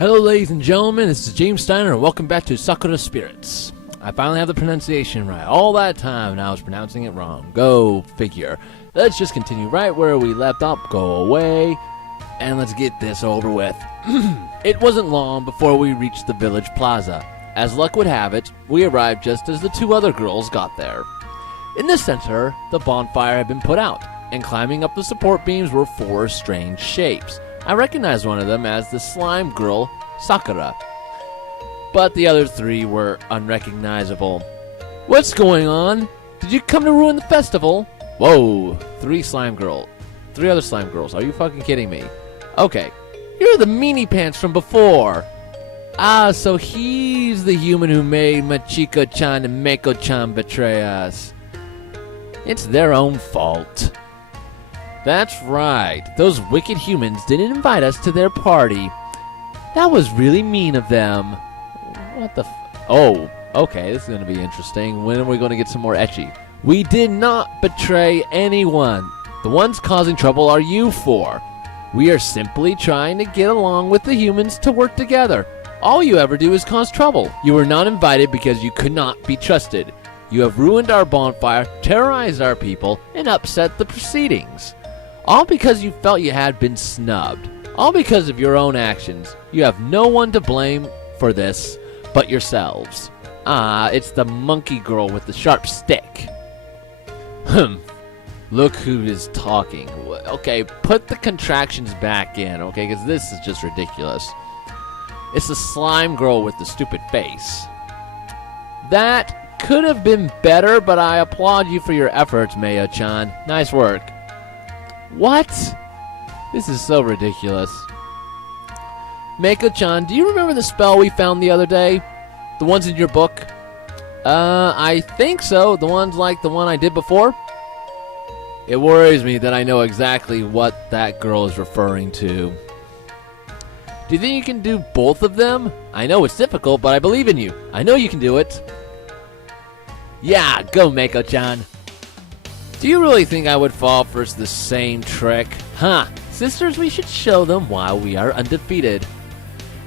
Hello ladies and gentlemen, this is James Steiner and welcome back to Sakura Spirits. I finally have the pronunciation right. All that time and I was pronouncing it wrong. Go figure. Let's just continue right where we left off, go away, and let's get this over with. It wasn't long before we reached the village plaza. As luck would have it, we arrived just as the two other girls got there. In the center, the bonfire had been put out, and climbing up the support beams were four strange shapes. I recognized one of them as the slime girl, Sakura. But the other three were unrecognizable. What's going on? Did you come to ruin the festival? Whoa, three other slime girls. Are you fucking kidding me? Okay, you're the meanie pants from before. Ah, so he's the human who made Machiko-chan and Meiko-chan betray us. It's their own fault. That's right. Those wicked humans didn't invite us to their party. That was really mean of them. What the Oh, okay, this is going to be interesting. When are we going to get some more ecchi? We did not betray anyone. The ones causing trouble are you four. We are simply trying to get along with the humans to work together. All you ever do is cause trouble. You were not invited because you could not be trusted. You have ruined our bonfire, terrorized our people, and upset the proceedings. All because you felt you had been snubbed. All because of your own actions. You have no one to blame for this but yourselves. Ah, it's the monkey girl with the sharp stick. Look who is talking. Okay, put the contractions back in, okay, because this is just ridiculous. It's the slime girl with the stupid face. That could have been better, but I applaud you for your efforts, Mayo-chan. Nice work. What? This is so ridiculous. Meiko-chan, do you remember the spell we found the other day? The ones in your book? I think so. The ones like the one I did before? It worries me that I know exactly what that girl is referring to. Do you think you can do both of them? I know it's difficult, but I believe in you. I know you can do it. Yeah, go Meiko-chan. Do you really think I would fall for the same trick? Huh. Sisters, we should show them why we are undefeated.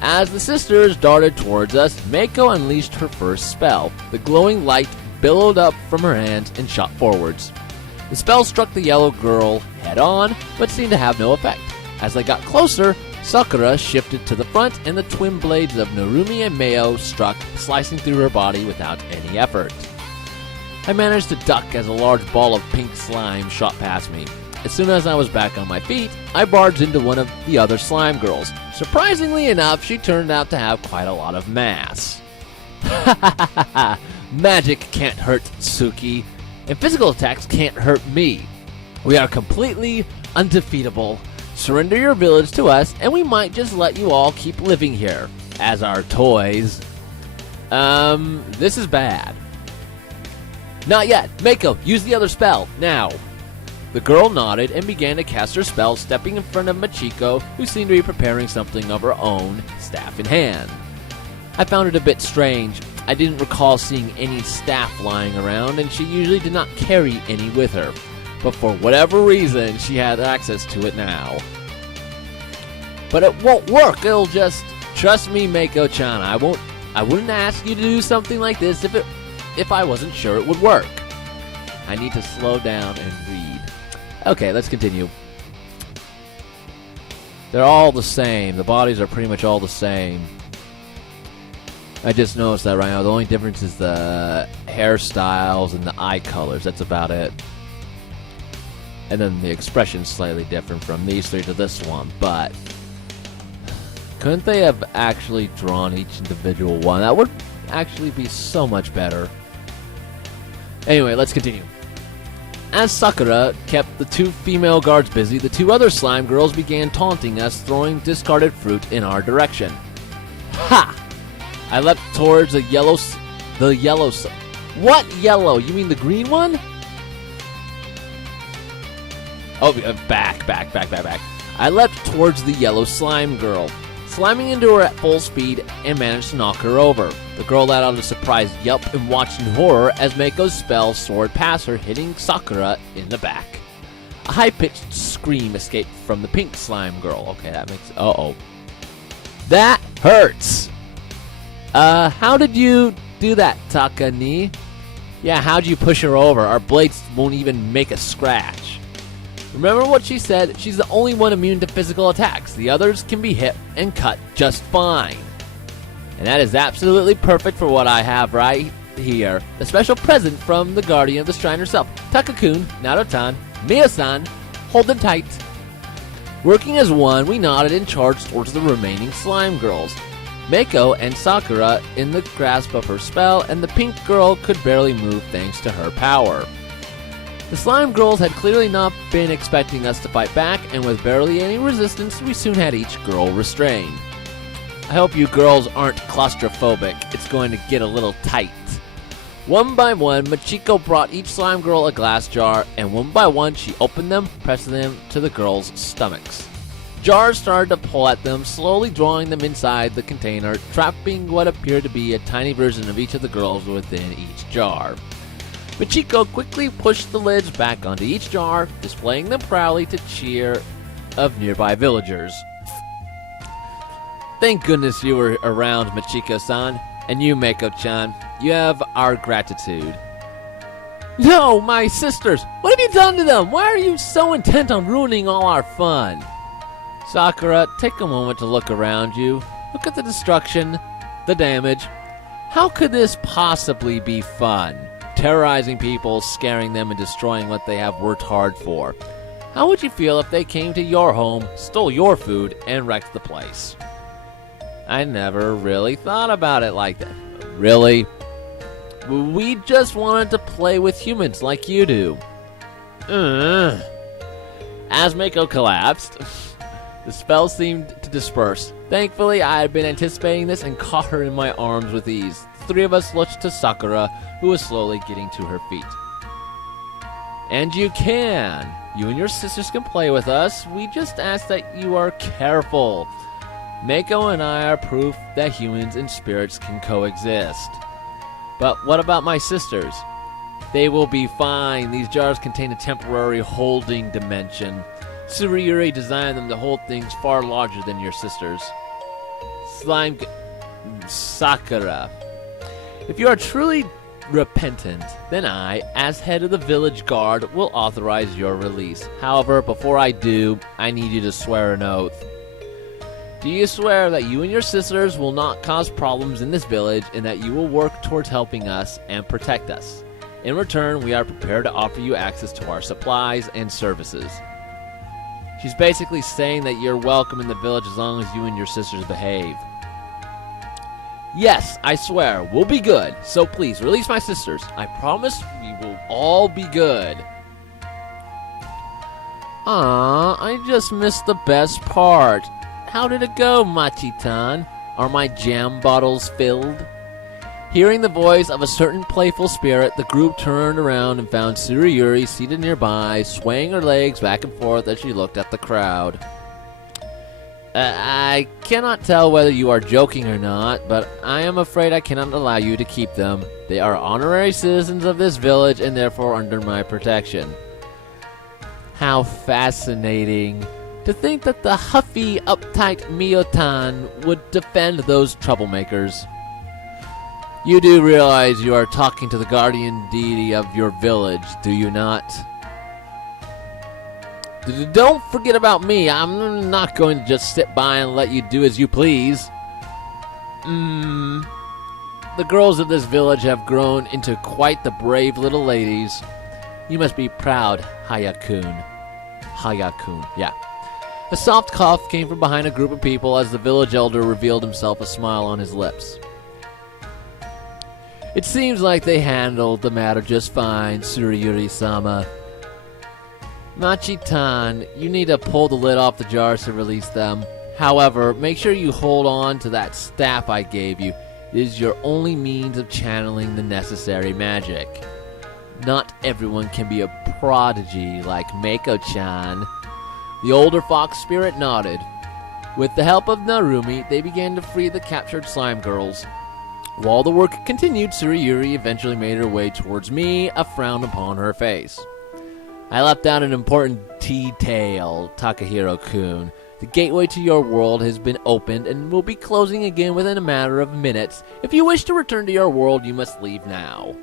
As the sisters darted towards us, Meiko unleashed her first spell. The glowing light billowed up from her hands and shot forwards. The spell struck the yellow girl head-on, but seemed to have no effect. As they got closer, Sakura shifted to the front, and the twin blades of Narumi and Mayo struck, slicing through her body without any effort. I managed to duck as a large ball of pink slime shot past me. As soon as I was back on my feet, I barged into one of the other slime girls. Surprisingly enough, she turned out to have quite a lot of mass. Magic can't hurt Tsuki, and physical attacks can't hurt me. We are completely undefeatable. Surrender your village to us, and we might just let you all keep living here as our toys. This is bad. Not yet. Meiko, use the other spell, now. The girl nodded and began to cast her spell, stepping in front of Machiko, who seemed to be preparing something of her own, staff in hand. I found it a bit strange. I didn't recall seeing any staff lying around, and she usually did not carry any with her. But for whatever reason, she had access to it now. But it won't work. It'll just... Trust me, Meiko-chan. I wouldn't ask you to do something like this if I wasn't sure it would work. I need to slow down and read. Okay, let's continue. They're all the same. The bodies are pretty much all the same. I just noticed that right now. The only difference is the hairstyles and the eye colors. That's about it. And then the expression's slightly different from these three to this one, but couldn't they have actually drawn each individual one? That would actually be so much better. Anyway, let's continue. As Sakura kept the two female guards busy, the two other slime girls began taunting us, throwing discarded fruit in our direction. Ha! I leapt towards the yellow... What yellow? You mean the green one? Oh, back. I leapt towards the yellow slime girl, slamming into her at full speed and managed to knock her over. The girl let out a surprised yelp and watched in horror as Meiko's spell soared past her, hitting Sakura in the back. A high-pitched scream escaped from the pink slime girl. Okay, that makes... Uh-oh. That hurts. How did you do that, Taka-ni? Yeah, how'd you push her over? Our blades won't even make a scratch. Remember what she said? She's the only one immune to physical attacks. The others can be hit and cut just fine. And that is absolutely perfect for what I have right here. A special present from the guardian of the shrine herself. Taka-kun, Naruto-tan, Miya-san, hold them tight. Working as one, we nodded and charged towards the remaining slime girls. Mako and Sakura in the grasp of her spell, and the pink girl could barely move thanks to her power. The slime girls had clearly not been expecting us to fight back, and with barely any resistance, we soon had each girl restrained. I hope you girls aren't claustrophobic. It's going to get a little tight. One by one, Machiko brought each slime girl a glass jar, and one by one she opened them, pressing them to the girls' stomachs. Jars started to pull at them, slowly drawing them inside the container, trapping what appeared to be a tiny version of each of the girls within each jar. Machiko quickly pushed the lids back onto each jar, displaying them proudly to cheer of nearby villagers. Thank goodness you were around, Machiko-san, and you, Mako-chan. You have our gratitude. No, my sisters! What have you done to them? Why are you so intent on ruining all our fun? Sakura, take a moment to look around you. Look at the destruction, the damage. How could this possibly be fun? Terrorizing people, scaring them, and destroying what they have worked hard for. How would you feel if they came to your home, stole your food, and wrecked the place? I never really thought about it like that. Really? We just wanted to play with humans like you do. As Mako collapsed, the spell seemed to disperse. Thankfully, I had been anticipating this and caught her in my arms with ease. The three of us looked to Sakura, who was slowly getting to her feet. And you can. You and your sisters can play with us. We just ask that you are careful. Mako and I are proof that humans and spirits can coexist. But what about my sisters? They will be fine. These jars contain a temporary holding dimension. Tsuruyuri designed them to hold things far larger than your sisters. Sakura. If you are truly repentant, then I, as head of the village guard, will authorize your release. However, before I do, I need you to swear an oath. Do you swear that you and your sisters will not cause problems in this village and that you will work towards helping us and protect us? In return, we are prepared to offer you access to our supplies and services. She's basically saying that you're welcome in the village as long as you and your sisters behave. Yes, I swear, we'll be good. So please, release my sisters. I promise we will all be good. I just missed the best part. How did it go, Machi-tan? Are my jam bottles filled? Hearing the voice of a certain playful spirit, the group turned around and found Tsuruyuri seated nearby, swaying her legs back and forth as she looked at the crowd. I cannot tell whether you are joking or not, but I am afraid I cannot allow you to keep them. They are honorary citizens of this village and therefore under my protection. How fascinating. To think that the huffy, uptight Miyo-tan would defend those troublemakers. You do realize you are talking to the guardian deity of your village, do you not? Don't forget about me. I'm not going to just sit by and let you do as you please. The girls of this village have grown into quite the brave little ladies. You must be proud, Hayakun. Hayakun, yeah. A soft cough came from behind a group of people as the village elder revealed himself, a smile on his lips. It seems like they handled the matter just fine, Tsuruyuri-sama. Machi-tan, you need to pull the lid off the jars to release them. However, make sure you hold on to that staff I gave you. It is your only means of channeling the necessary magic. Not everyone can be a prodigy like Mako-chan. The older fox spirit nodded. With the help of Narumi, they began to free the captured slime girls. While the work continued, Tsuruyuri eventually made her way towards me, a frown upon her face. I left out an important detail, Takahiro-kun. The gateway to your world has been opened and will be closing again within a matter of minutes. If you wish to return to your world, you must leave now.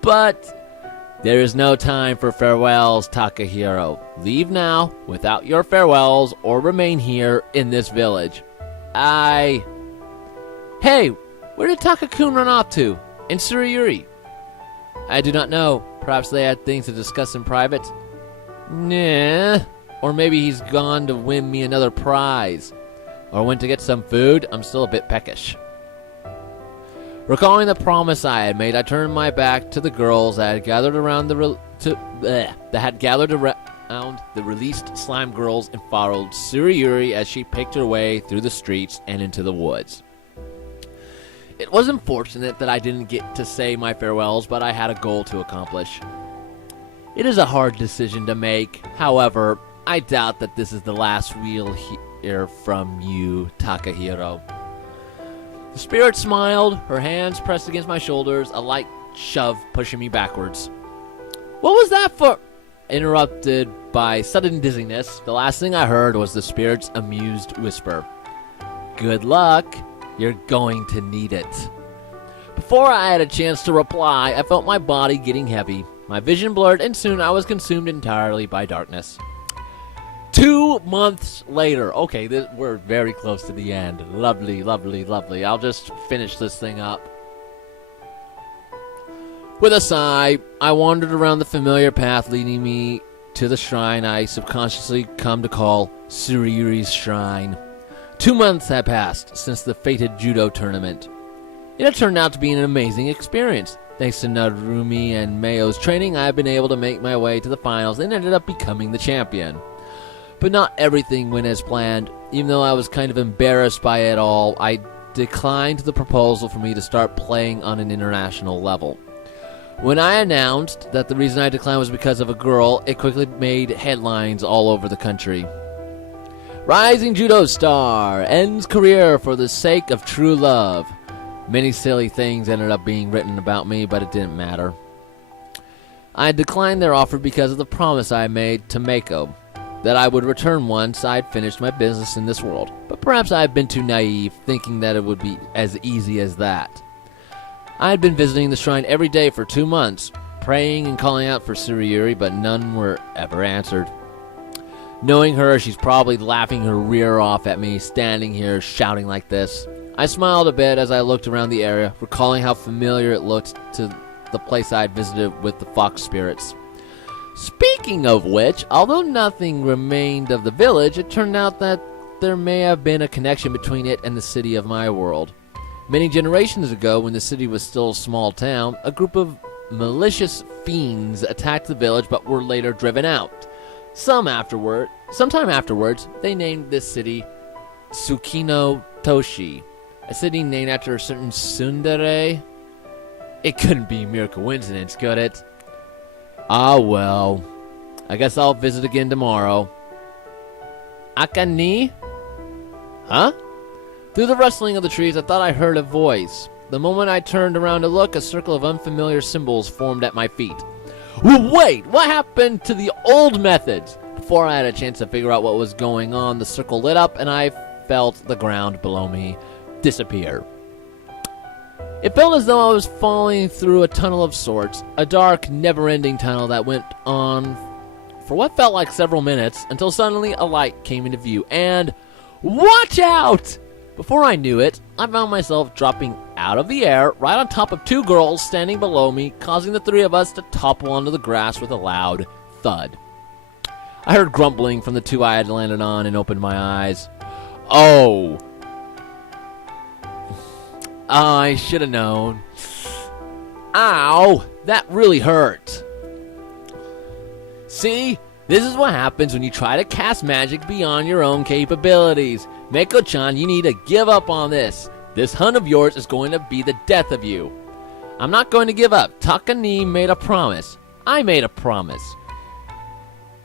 But there is no time for farewells, Takahiro. Leave now, without your farewells, or remain here in this village. Hey, where did Takakun run off to? In Suriyuri? I do not know. Perhaps they had things to discuss in private. Nah. Or maybe he's gone to win me another prize. Or went to get some food. I'm still a bit peckish. Recalling the promise I had made, I turned my back to the girls that had gathered around the released slime girls and followed Suriyuri as she picked her way through the streets and into the woods. It was unfortunate that I didn't get to say my farewells, but I had a goal to accomplish. It is a hard decision to make. However, I doubt that this is the last we'll hear from you, Takahiro. The spirit smiled, her hands pressed against my shoulders, a light shove pushing me backwards. What was that for? Interrupted by sudden dizziness, the last thing I heard was the spirit's amused whisper. Good luck. You're going to need it. Before I had a chance to reply, I felt my body getting heavy. My vision blurred, and soon I was consumed entirely by darkness. 2 months later. Okay, we're very close to the end. Lovely, lovely, lovely. I'll just finish this thing up. With a sigh, I wandered around the familiar path leading me to the shrine I subconsciously come to call Suriyuri's Shrine. 2 months had passed since the fated judo tournament. It had turned out to be an amazing experience. Thanks to Narumi and Mayo's training, I have been able to make my way to the finals and ended up becoming the champion. But not everything went as planned. Even though I was kind of embarrassed by it all, I declined the proposal for me to start playing on an international level. When I announced that the reason I declined was because of a girl, it quickly made headlines all over the country. Rising judo star ends career for the sake of true love. Many silly things ended up being written about me, but it didn't matter. I declined their offer because of the promise I made to Mako, that I would return once I had finished my business in this world. But perhaps I had been too naive, thinking that it would be as easy as that. I had been visiting the shrine every day for 2 months, praying and calling out for Suriyuri, but none were ever answered. Knowing her, she's probably laughing her rear off at me, standing here shouting like this. I smiled a bit as I looked around the area, recalling how familiar it looked to the place I had visited with the fox spirits. Speaking of which, although nothing remained of the village, it turned out that there may have been a connection between it and the city of my world. Many generations ago, when the city was still a small town, a group of malicious fiends attacked the village but were later driven out. Sometime afterwards, they named this city Tsukino Toshi, a city named after a certain tsundere. It couldn't be mere coincidence, could it? Ah well, I guess I'll visit again tomorrow. Akani? Huh? Through the rustling of the trees, I thought I heard a voice. The moment I turned around to look, a circle of unfamiliar symbols formed at my feet. Wait, what happened to the old methods? Before I had a chance to figure out what was going on, the circle lit up and I felt the ground below me disappear. It felt as though I was falling through a tunnel of sorts, a dark, never-ending tunnel that went on for what felt like several minutes, until suddenly a light came into view, and watch out! Before I knew it, I found myself dropping out of the air, right on top of 2 girls standing below me, causing the 3 of us to topple onto the grass with a loud thud. I heard grumbling from the 2 I had landed on and opened my eyes. Oh, I should have known. Ow, that really hurt. See, this is what happens when you try to cast magic beyond your own capabilities. Mako-chan, you need to give up on this. This hunt of yours is going to be the death of you. I'm not going to give up. Takani made a promise. I made a promise.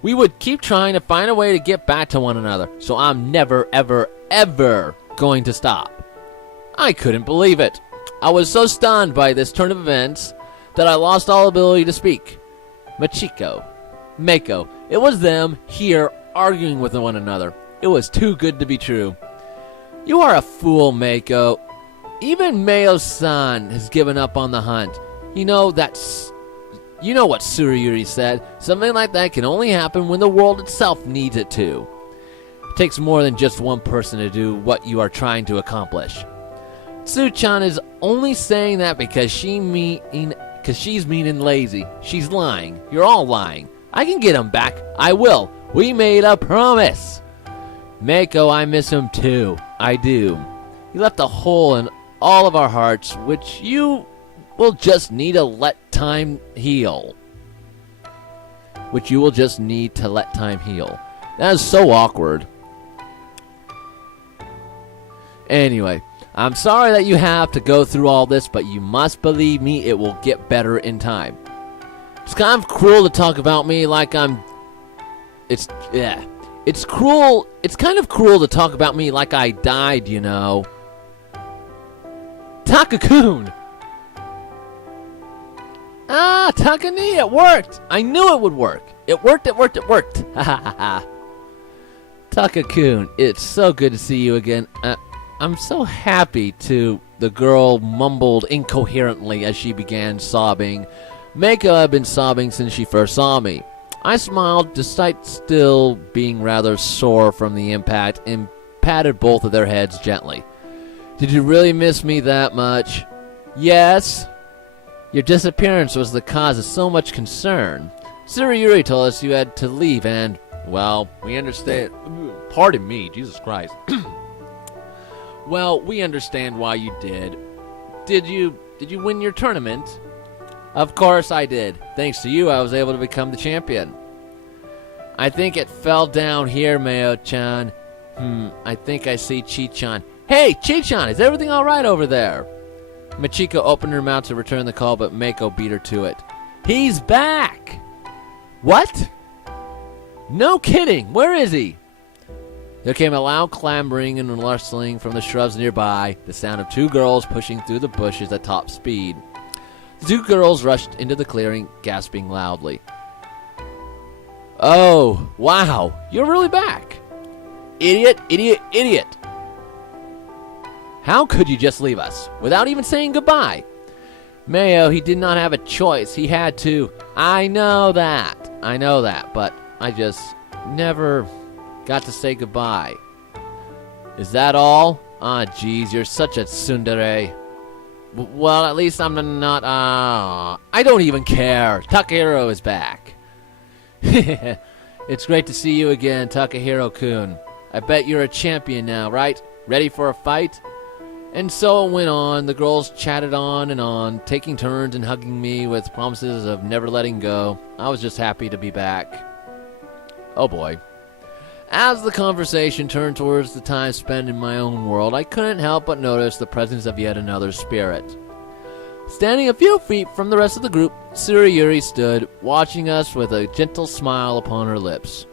We would keep trying to find a way to get back to one another, so I'm never, ever, ever going to stop. I couldn't believe it. I was so stunned by this turn of events that I lost all ability to speak. Mako, it was them here arguing with one another. It was too good to be true. You are a fool, Mako. Even Mayo-san has given up on the hunt. You know what Tsurayuri said. Something like that can only happen when the world itself needs it to. It takes more than just one person to do what you are trying to accomplish. Tsu-chan is only saying that because she's mean and lazy. She's lying. You're all lying. I can get him back. I will. We made a promise. Mako, I miss him too. I do. He left a hole in all of our hearts, which you will just need to let time heal. That is so awkward. Anyway, I'm sorry that you have to go through all this, but you must believe me, it will get better in time. It's kind of cruel to talk about me like It's cruel. It's kind of cruel to talk about me like I died, you know. Taka-kun! Takani, it worked! I knew it would work! It worked! Ha ha ha ha. Taka-kun, it's so good to see you again. I'm so happy to... The girl mumbled incoherently as she began sobbing. Mako had been sobbing since she first saw me. I smiled, despite still being rather sore from the impact, and patted both of their heads gently. Did you really miss me that much? Yes. Your disappearance was the cause of so much concern. Tsurayuri told us you had to leave and, well, we understand... Pardon me, Jesus Christ. Well, we understand why you did. Did you win your tournament? Of course I did. Thanks to you, I was able to become the champion. I think it fell down here, Mayo-chan. I think I see Chi-chan. Hey, Chi-chan, is everything all right over there? Machiko opened her mouth to return the call, but Mako beat her to it. He's back! What? No kidding! Where is he? There came a loud clambering and rustling from the shrubs nearby, the sound of two girls pushing through the bushes at top speed. The two girls rushed into the clearing, gasping loudly. Oh, wow, you're really back. Idiot, idiot, idiot. How could you just leave us, without even saying goodbye? Mayo, he did not have a choice. He had to. I know that, but I just never got to say goodbye. Is that all? Ah, geez, you're such a tsundere. Well, at least I'm not, I don't even care. Takahiro is back. It's great to see you again, Takahiro-kun. I bet you're a champion now, right? Ready for a fight? And so it went on. The girls chatted on and on, taking turns and hugging me with promises of never letting go. I was just happy to be back. Oh boy. As the conversation turned towards the time spent in my own world, I couldn't help but notice the presence of yet another spirit. Standing a few feet from the rest of the group, Tsurayuri stood, watching us with a gentle smile upon her lips.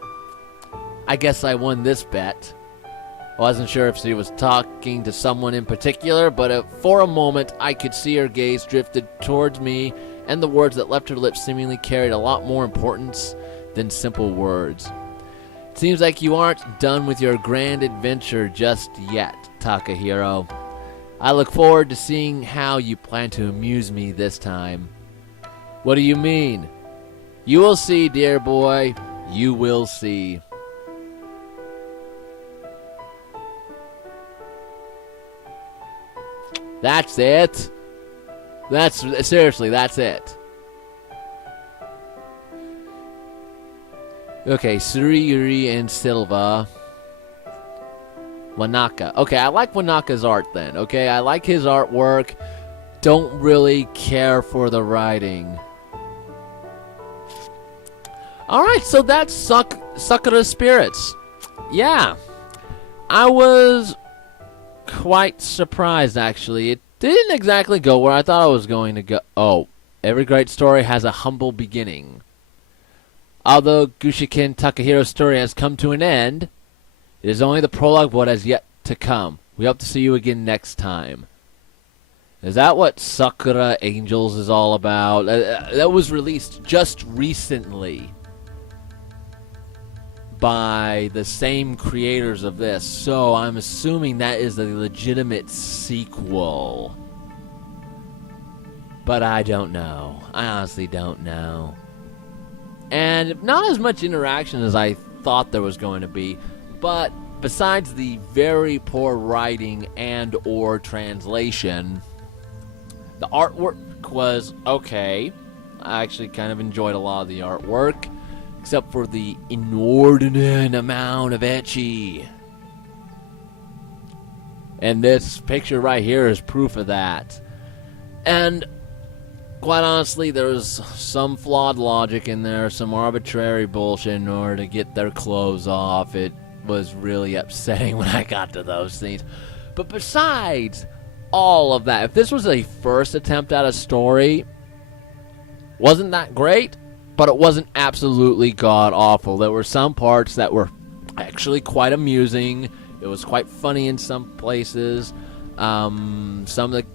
I guess I won this bet. I wasn't sure if she was talking to someone in particular, but for a moment I could see her gaze drifted towards me, and the words that left her lips seemingly carried a lot more importance than simple words. It seems like you aren't done with your grand adventure just yet, Takahiro. I look forward to seeing how you plan to amuse me this time. What do you mean? You will see, dear boy. You will see. That's it. Seriously, that's it. Okay, Tsurayuri and Silva. Wanaka. Okay, I like Wanaka's art then. Okay, I like his artwork. Don't really care for the writing. Alright, so that's Sakura Spirits. Yeah. I was quite surprised, actually. It didn't exactly go where I thought it was going to go. Oh, every great story has a humble beginning. Although Gushiken Takahiro's story has come to an end, it is only the prologue of what has yet to come. We hope to see you again next time. Is that what Sakura Angels is all about? That was released just recently. by the same creators of this, so I'm assuming that is a legitimate sequel. But I don't know. I honestly don't know. And not as much interaction as I thought there was going to be, but besides the very poor writing and or translation, the artwork was okay. I actually kind of enjoyed a lot of the artwork, except for the inordinate amount of ecchi. And this picture right here is proof of that. And quite honestly, there's some flawed logic in there, some arbitrary bullshit in order to get their clothes off. It was really upsetting when I got to those things. But besides all of that, if this was a first attempt at a story, wasn't that great, but it wasn't absolutely god-awful. There were some parts that were actually quite amusing. It was quite funny in some places. Some of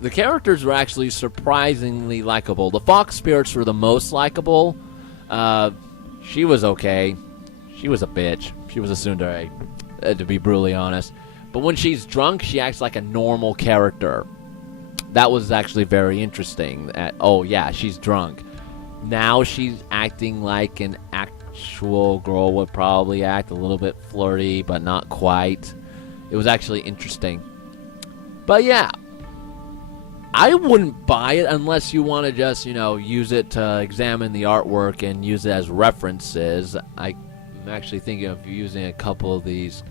the characters were actually surprisingly likable. The fox spirits were the most likable. She was okay. She was a bitch. She was a tsundere, to be brutally honest. But when she's drunk, she acts like a normal character. That was actually very interesting. Oh, yeah, she's drunk. Now she's acting like an actual girl would probably act, a little bit flirty, but not quite. It was actually interesting. But yeah, I wouldn't buy it unless you want to just, use it to examine the artwork and use it as references. I'm actually thinking of using a couple of these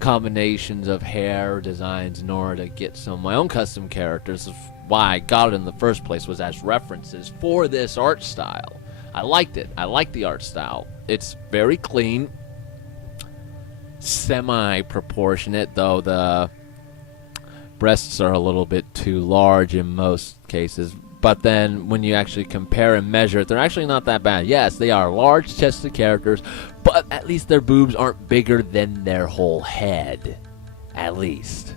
combinations of hair designs in order to get some of my own custom characters. Why I got it in the first place was as references for this art style. I liked it. I liked the art style. It's very clean, semi-proportionate, though the breasts are a little bit too large in most cases. But then when you actually compare and measure it, they're actually not that bad. Yes, they are large-chested characters, but at least their boobs aren't bigger than their whole head. At least.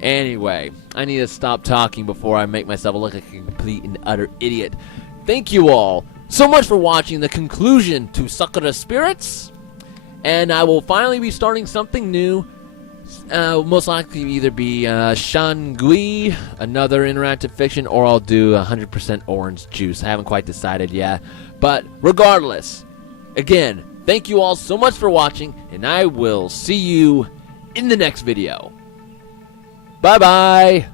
Anyway, I need to stop talking before I make myself look like a complete and utter idiot. Thank you all so much for watching the conclusion to Sakura Spirits. And I will finally be starting something new. Most likely either be Shangui, another interactive fiction, or I'll do 100% orange juice. I haven't quite decided yet. But regardless, again, thank you all so much for watching, and I will see you in the next video. Bye-bye!